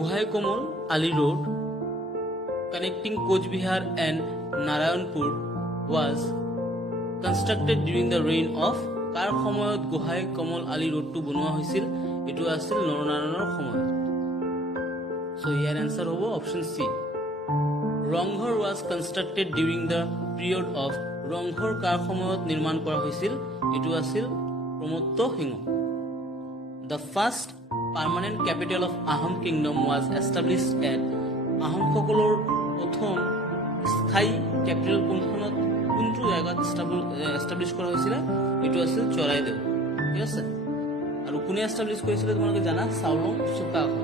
Guhai Komal Ali Road connecting Coach Bihar and Narayanpur was constructed during the reign of কাৰ সময়ত গোহাই কমল আলী ৰোডটো বনোৱা হৈছিল এটো আছিল নৰনাৰায়ণৰ সময়ত সো ইয়াৰ আনসাৰ হ'ব option C Rang Ghar was constructed during the period of Rang Ghar কাৰ সময়ত নিৰ্মাণ কৰা হৈছিল এটো আছিল প্ৰমত্ত সিংহ The first permanent capital of Ahom kingdom was established at Ahom সকলৰ প্ৰথম স্থায়ী ক্যাপিটাল কোনটো জায়গাত এস্টাবলিশ কৰা হয়েছিল এটো আছিল চৰাইদেউ ঠিক আছে আৰু কোনে এস্টাবলিশ কৰিছিল তোমালোকে জানা Chaolung Sukaphaa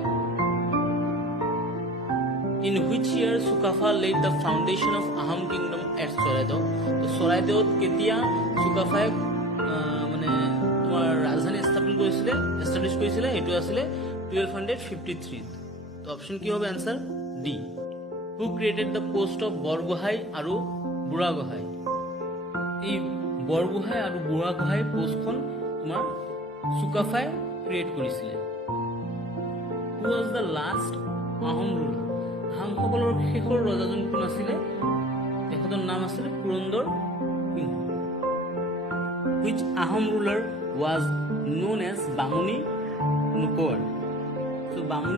In which year Sukafa laid the foundation of Ahom kingdom at Charaideo তো চৰাইদেউত কেতিয়া চুকাফাই মানে তোমাৰ ৰাজধানী এস্টাবলিশ কৰিছিল এটো আছিল 1253 তো অপশন কি হবে answer D Who created the post of Borgohain আৰু বুঢ়াগোহাই এই বৰগোহাই আৰু বুঢ়াগোহাই পোষ্টখন তোমাৰ চুকাফাই ক্ৰিয়েট কৰিছিল Who was the last Ahom ruler আহোমসকলৰ শেষৰ ৰজাজন কোন আছিল তেখেতৰ নাম আছিল পুৰন্দৰ সিংহ Which Ahom ruler was known as Bamuni নুকোৱাৰ so Bamuni